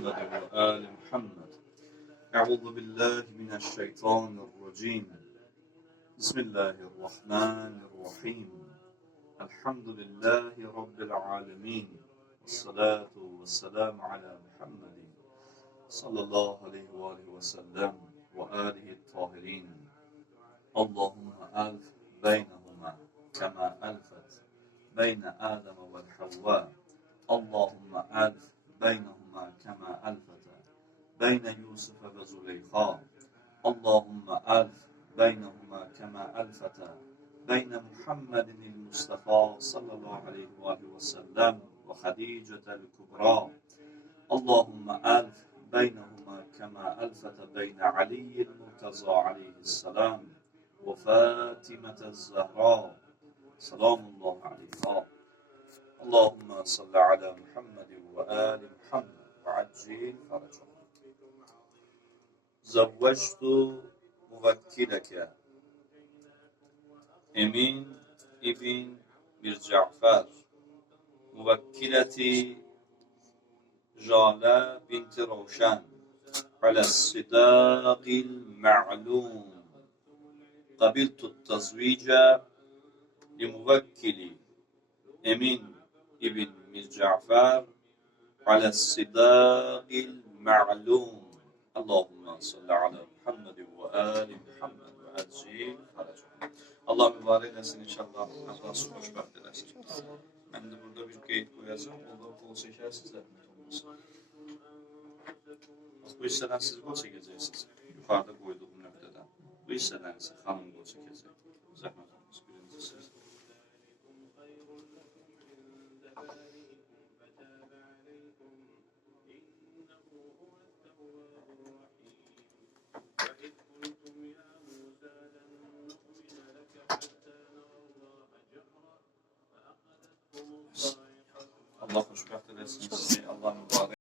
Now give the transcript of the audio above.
محمد وآل محمد. أعوذ بالله من الشيطان الرجيم. بسم الله الرحمن الرحيم. الحمد لله رب العالمين. والصلاة والسلام على محمد صلى الله عليه وآله وسلم وآله الطاهرين. اللهم ألف بينهما كما ألفت بين آدم والحواء. اللهم ألف بينهما كما ألفت بين يوسف وزليخا. اللهم ألف بينهما كما ألفت بين محمد المصطفى صلى الله عليه وآله وسلم وخديجة الكبرى. اللهم ألف بينهما كما ألفت بين علي المرتضى عليه السلام وفاطمة الزهراء سلام الله عليها. اللهم صل على محمد وآل محمد وعجل فرجهم. زوجت موكلك أمين ابن جعفر موكلتي جالة بنت روشن على الصداق المعلوم. قبلت التزويج لموكلي أمين ابن جعفر على الصداق المعلوم. اللهم صل على محمد وآل محمد وعجل فرجهم. Allah mübarek etsin inşallah. Allah hoşbaht edersin. Ben de burada bir kayıt koyacağım. Ondan kol çekersiniz de. Bu hisseden siz kol çekeceksiniz. Yukarıda koyduğum noktadan. Bu hisseden ise hanım kol çekecek. Zahmet olmaz. Birincisi. Allah hoşbaht edersin. Allah mübarek.